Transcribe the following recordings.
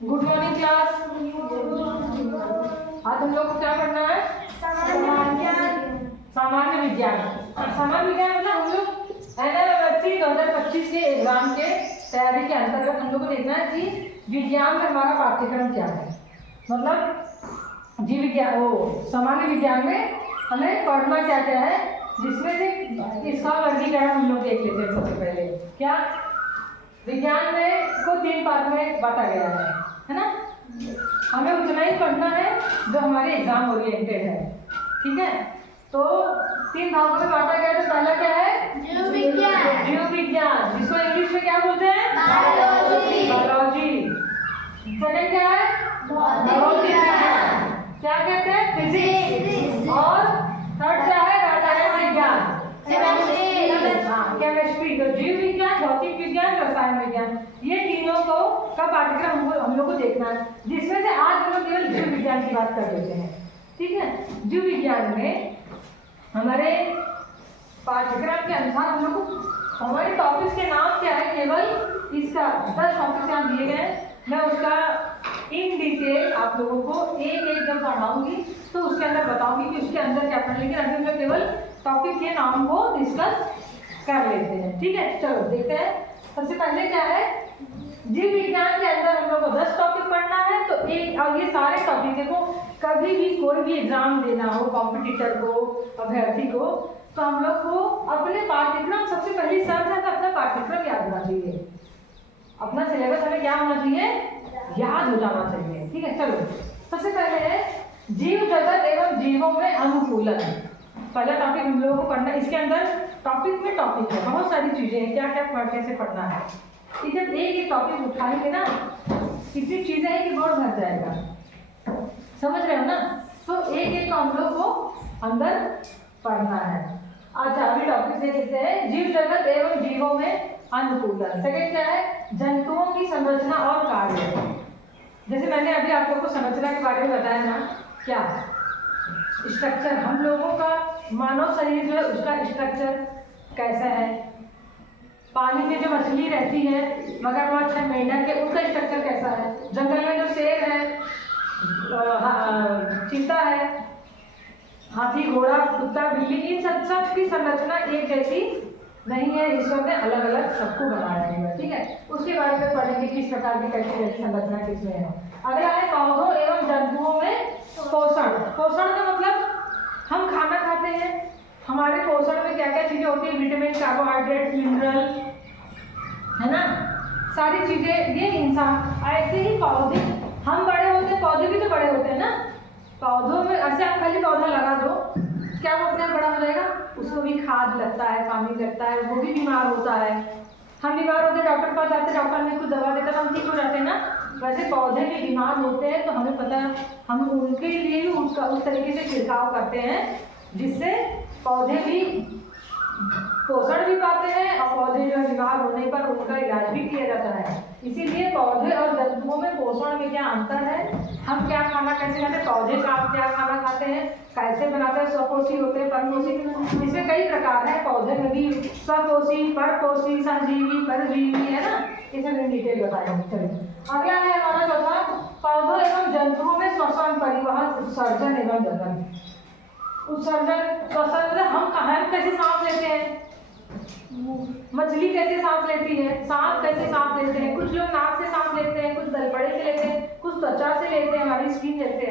Good morning class. आज हम लोग को क्या पढ़ना है? सामान्य विज्ञान। सामान्य विज्ञान मतलब हम लोग NMSC 2025 के एग्जाम के तैयारी के अंतर्गत हम लोग को देखना है कि विज्ञान में हमारा पाठ्यक्रम क्या है। मतलब जीव विज्ञान, सामान्य विज्ञान में हमें पढ़ना क्या क्या है, जिसमें से इसका वर्गीकरण हम लोग देख लेते हैं। सबसे पहले क्या विज्ञान में को 3 पार्ट में बांटा गया है ना। हमें उतना ही पढ़ना है जो हमारे एग्जाम ओरिएंटेड है, ठीक है। तो 3 भागों में बांटा गया। तो पहला क्या है? जीव विज्ञान। जीव विज्ञान, जिसको इंग्लिश में क्या बोलते हैं? बायोलॉजी। बायोलॉजी। सेकंड क्या है? भौतिक विज्ञान। क्या कहते हैं? फिजिक्स। और थर्ड क्या है? रसायन विज्ञान, केमिस्ट्री। तो जीव विज्ञान, भौतिक विज्ञान, रसायन विज्ञान, ये तीनों को का पाठ्यक्रम हम लोग को देखना है, जिसमें से आज हम लोग केवल जीव विज्ञान की बात कर लेते हैं, ठीक है। जीव विज्ञान में हमारे पाठ्यक्रम के अनुसार हम लोग को हमारे टॉपिक्स के नाम क्या है, केवल इसका 10 टॉपिक्स यहाँ दिए गए। मैं उसका इन डिटेल आप लोगों को एक एक जब पढ़ाऊंगी तो उसके अंदर बताऊंगी कि उसके अंदर क्या पढ़। लेकिन अभी हम लोग केवल टॉपिक के नाम को डिस्कस कर लेते हैं, ठीक है। चलो देखते हैं। सबसे पहले क्या है, जीव विज्ञान के अंदर हम लोग को 10 टॉपिक पढ़ना है। तो एक, और ये सारे टॉपिक देखो, कभी भी कोई भी एग्जाम देना हो कॉम्पिटिटर को, अभ्यर्थी को, तो हम लोग को अपने पाठ्यक्रम, सबसे पहली शर्त है कि अपना पाठ्यक्रम याद होना चाहिए। अपना सिलेबस हमें क्या होना चाहिए? याद हो जाना चाहिए, ठीक है। चलो सबसे पहले है जीव जगत एवं जीवों में अनुकूलन। पहला टॉपिक हम लोगों को पढ़ना है। इसके अंदर टॉपिक में टॉपिक है, बहुत सारी चीजें हैं, क्या क्या पढ़ने से पढ़ना है। जब एक टॉपिक उठाएंगे ना, कितनी चीजें हैं कि बोर्ड भर जाएगा, समझ रहे हो ना। तो एक एक का हम लोग को अंदर पढ़ना है। अच्छा, अभी टॉपिक देख लेते हैं। जीव जगत एवं जीवों में अनुकूलन। सेकंड क्या है? जंतुओं की संरचना और कार्य। जैसे मैंने अभी आप लोग को संरचना के बारे में बताया ना, क्या स्ट्रक्चर, हम लोगों का मानव शरीर जो है उसका स्ट्रक्चर कैसा है, पानी में जो मछली रहती है, मगरमच्छ है, मेंढक है, उनका स्ट्रक्चर कैसा है, जंगल में जो शेर है, चीता है, हाथी, घोड़ा, कुत्ता, बिल्ली, इन सब की संरचना एक जैसी नहीं है। ईश्वर ने अलग अलग सबको बनाया है, ठीक है। उसके बारे में पढ़ेंगे किस प्रकार की कैसी कैसी संरचना किसमें है। अगला है पौधों एवं जंतुओं में पोषण। पोषण का मतलब हम खाना खाते हैं, हमारे पोषण में क्या क्या चीजें होती है, विटामिन, कार्बोहाइड्रेट, मिनरल, है ना, सारी चीजें। ये इंसान, ऐसे ही पौधे, हम बड़े होते हैं, पौधे भी तो बड़े होते हैं ना। पौधों में ऐसे आप खाली पौधा लगा दो, क्या वो अपने बड़ा हो जाएगा? उसको भी खाद लगता है, पानी लगता है, वो भी बीमार होता है। हम बीमार होते हैं, डॉक्टर पास जाते हैं, डॉक्टर हमें कुछ दवा देता है तो हम ठीक हो जाते हैं ना। वैसे पौधे भी बीमार होते हैं, तो हमें पता है, हम उनके लिए भी उसका उस तरीके से छिड़काव करते हैं जिससे पौधे भी पोषण भी पाते हैं, और पौधे जो बीमार होने पर उनका इलाज भी किया जाता है। इसीलिए पौधे और जंतुओं में पोषण में क्या अंतर है, हम क्या खाना कैसे खाते हैं, पौधे का क्या खाना खाते हैं, कैसे बनाते हैं, स्वपोषी होते हैं, परपोषी, इसमें कई प्रकार है। पौधे में भी स्वपोषी, परपोषी, सहजीवी, परजीवी, है ना। ये सब डिटेल बताएंगे। चलिए अगला है हमारा चौथा, पौधों एवं जंतुओं में श्वसन, परिवहन, उत्सर्जन एवं दहन। उत्सर्जन, श्वसन मतलब हम कैसे सांस लेते हैं, मछली कैसे सांस लेती है, सांप कैसे सांस लेते हैं, कुछ लोग नाक से सांस लेते हैं, कुछ गलपड़े से लेते हैं, कुछ त्वचा से लेते हैं, हमारी स्किन जैसे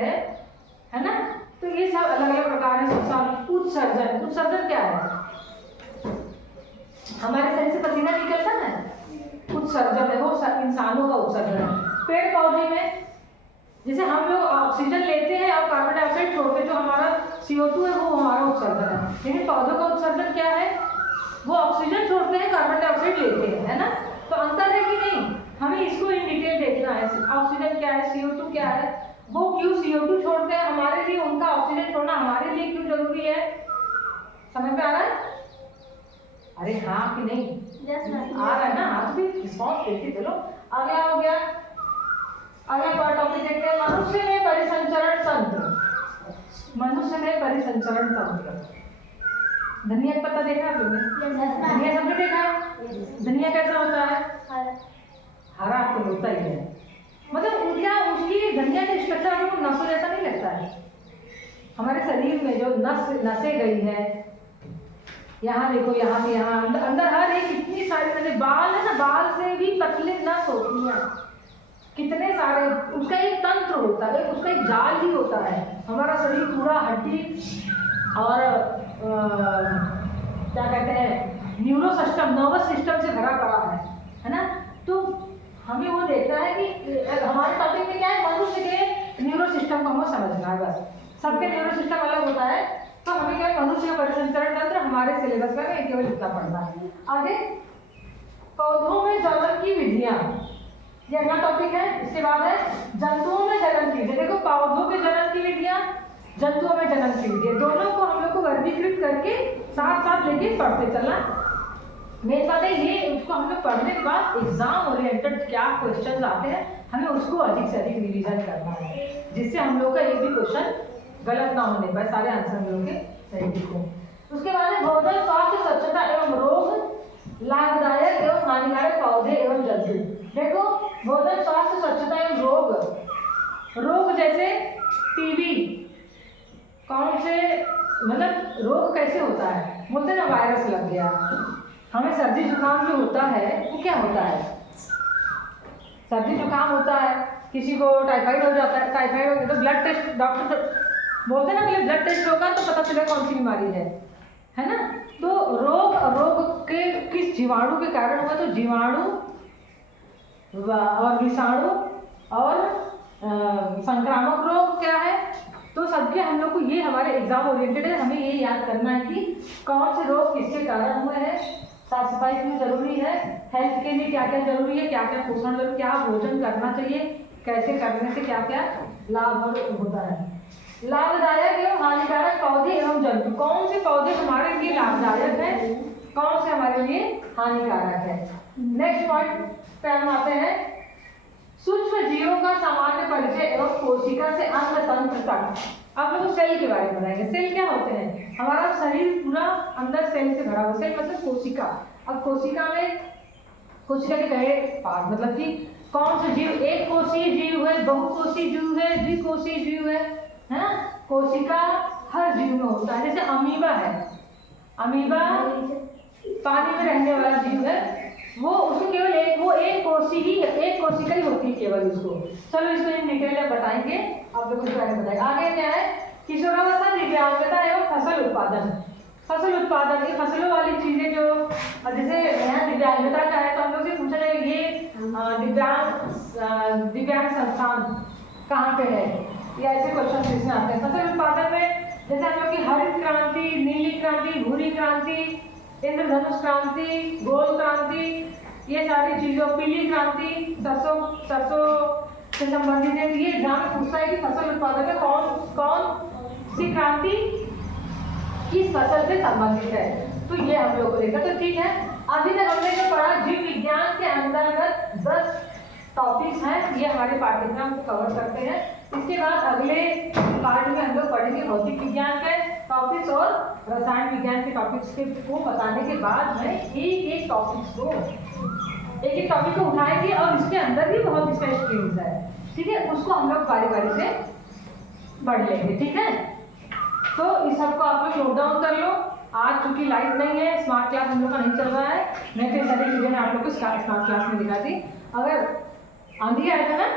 है ना। तो ये सब अलग अलग प्रकार है। श्वसन, उत्सर्जन, उत्सर्जन क्या है? हमारे शरीर से पसीना निकलता है, उत्सर्जन है वो, इंसानों का उत्सर्जन है। पेड़ पौधे में जैसे हम लोग ऑक्सीजन लेते हैं और कार्बन डाइऑक्साइड छोड़ते हैं, जो हमारा CO2 है वो हमारा उत्सर्जन है। लेकिन पौधों का उत्सर्जन क्या है? वो ऑक्सीजन छोड़ते हैं, कार्बन डाइऑक्साइड लेते हैं, है ना। तो अंतर है कि नहीं, हमें इसको इन डिटेल देखना है। ऑक्सीजन क्या है, CO2 क्या है, वो क्यों CO2 छोड़ते हैं हमारे लिए, उनका ऑक्सीजन छोड़ना हमारे लिए क्यों जरूरी है, समझ में आ रहा है? अरे हाँ कि नहीं? आ रहा है ना, आप भी रिस्पॉन्स देते चलो। अगला हो गया, अगला टॉपिक देखते हैं, मनुष्य में परिसंचरण तंत्र। मनुष्य में परिसंचरण तंत्र। धनिया का पत्ता देखा आप लोगों ने? धनिया सबने देखा है? धनिया कैसा होता है? हरा तो होता ही है, मतलब उनके हमारे शरीर में जो नसें गई है, यहाँ देखो, यहाँ से यहाँ अंदर हर एक इतनी सारी, मैंने बाल है ना, बाल से भी पतले नस होती हैं, कितने सारे, उसका एक तंत्र होता है, उसका एक जाल ही होता है। हमारा शरीर पूरा हड्डी और क्या कहते हैं, न्यूरो सिस्टम, नर्वस सिस्टम से भरा पड़ा है ना। तो हमें वो देखना है कि हमारे टॉपिक में क्या है, मनुष्य के न्यूरो सिस्टम को हमें समझना है बस। सबके न्यूरो सिस्टम अलग होता है, तो हमें क्या है, मनुष्य का परिसंचरण तंत्र हमारे सिलेबस में केवल इतना पढ़ना है। आगे, पौधों में जलन की विधियां, ये अगला टॉपिक है। इसके बाद है जंतुओं में जलन की विधियां। देखो, पौधों में जलन की विधियां, जंतुओं में जलन की विधियां, दोनों को हम लोग को वर्गीकृत करके साथ साथ लेके पढ़ते चलना। मेन बात है ये, उसको हम लोग पढ़ने के बाद एग्जाम ओरिएंटेड क्या क्वेश्चन आते हैं, हमें उसको अधिक से अधिक रिवीजन करना है, जिससे हम लोग का एक भी क्वेश्चन गलत ना होने पाए, सारे आंसर हम लोग के सही लिखो। उसके बाद है भोजन, स्वास्थ्य, स्वच्छता एवं रोग, लाभदायक एवं हानिकारक पौधे एवं जंतु। देखो, भोजन, स्वास्थ्य, स्वच्छता एवं रोग, रोग जैसे टीबी, कौन से, मतलब रोग कैसे होता है, बोलते हैं ना वायरस लग गया, हमें सर्दी जुकाम जो होता है वो क्या होता है, सर्दी जुकाम होता है, किसी को टाइफाइड हो जाता है, टाइफाइड हो गया तो ब्लड टेस्ट, डॉक्टर बोलते हैं ना कि ब्लड टेस्ट होगा तो पता चलेगा कौन सी बीमारी है ना। तो रोग के किस जीवाणु के कारण हुआ, तो जीवाणु और विषाणु और संक्रामक रोग क्या है, तो सबके हम लोग को ये, हमारे एग्जाम ओरिएंटेड है, हमें ये याद करना है कि कौन से रोग किसके कारण हुए हैं, साफ सफाई क्यों जरूरी है, हेल्थ के लिए क्या क्या जरूरी है, क्या क्या पोषण जरूरी, क्या भोजन करना चाहिए, कैसे करने से क्या क्या लाभ होता है। लाभदायक एवं हानिकारक पौधे एवं जंतु, कौन से पौधे हमारे लिए लाभदायक है, कौन से हमारे लिए हानिकारक है। नेक्स्ट पॉइंट पे हम आते हैं, सूक्ष्म जीवों का सामान्य परिचय एवं कोशिका से अंग तंत्र तक। आप लोग सेल के बारे में बताएंगे। सेल क्या होते हैं, हमारा शरीर पूरा अंदर सेल से भरा हुआ, सेल मतलब कोशिका। अब कोशिका में, कोशिका के कहे पार्ट, मतलब कि कौन से जीव, एक कोशीय जीव है, बहुकोशीय जीव है, द्विकोशीय जीव है ना। कोशिका हर जीव में होता है, जैसे अमीबा है, अमीबा पानी में रहने वाला जीव है, वो उसको केवल एक कोशिका ही होती है केवल उसको। चलो इसको इन डिटेल में बताएंगे, आप लोग इसके बारे में बताएंगे। आगे क्या है, किशोरावस्था, दिव्यांगता एवं फसल उत्पादन। फसल उत्पादन, ये फसलों वाली चीजें जो, जैसे यहाँ दिव्यांगता का है तो हम लोग से पूछा जाएगा ये दिव्यांग संस्थान कहाँ पे है, या ऐसे क्वेश्चन इसमें आते हैं। फसल उत्पादन में जैसे हम लोग की हरित क्रांति, नीली क्रांति, भूरी क्रांति, इंद्रधनुष क्रांति, गोल क्रांति, ये सारी चीजों, पीली क्रांति, सरसों से संबंधित है। ये एग्जाम में पूछता है कि फसल उत्पादन में कौन सी क्रांति किस फसल से संबंधित है, तो ये हम लोग को देखा। तो ठीक है, अभी तक हमने जो पढ़ा, जीव विज्ञान के अंतर्गत 10 टॉपिक्स हैं, ये हमारे पाठ्यक्रम को कवर करते हैं। इसके बाद अगले पार्ट में हम लोग पढ़ेंगे भौतिक विज्ञान के टॉपिक्स और रसायन विज्ञान के टॉपिक्स को बताने के बाद में एक टॉपिक को उठाएंगे और इसके अंदर भी बहुत इसका स्ट्रीम्स है, ठीक है, उसको हम लोग बारी बारी से पढ़ लेंगे, ठीक है। तो इस सबको आप लोग नोट डाउन कर लो। आज चूंकि लाइट नहीं है, स्मार्ट क्लास हम लोग का नहीं चल रहा है, मैं कई सारी चीजें आप लोग को स्मार्ट क्लास में दिखा दी। अगर आंधी आया था ना,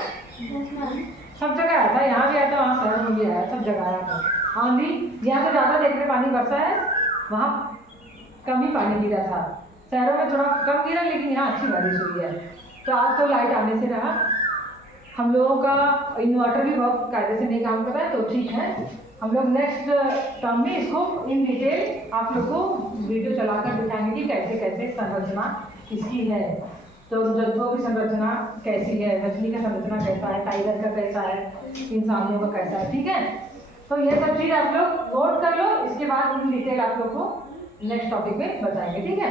सब जगह आया था, यहाँ भी आया था, वहाँ शहर में भी आया, सब जगह आया था आंधी। यहाँ तो ज़्यादा देखने पानी बरसा है, वहाँ कम ही पानी गिरा था, शहरों में थोड़ा कम गिरा, लेकिन यहाँ अच्छी बारिश हुई है। तो आज तो लाइट आने से रहा, हम लोगों का इन्वर्टर भी बहुत कायदे से नहीं काम कर रहा है, तो ठीक है। हम लोग नेक्स्ट टर्म में इसको इन डिटेल आप लोग को वीडियो चलाकर दिखाएंगे कि कैसे कैसे संरचना इसकी है, तो जंतुओं की संरचना कैसी है, मछली का संरचना कैसा है, टाइगर का कैसा है, इंसानों का कैसा है, ठीक है। तो ये सब चीज़ आप लोग नोट कर लो, इसके बाद इन डिटेल आप लोग को नेक्स्ट टॉपिक में बताएंगे, ठीक है।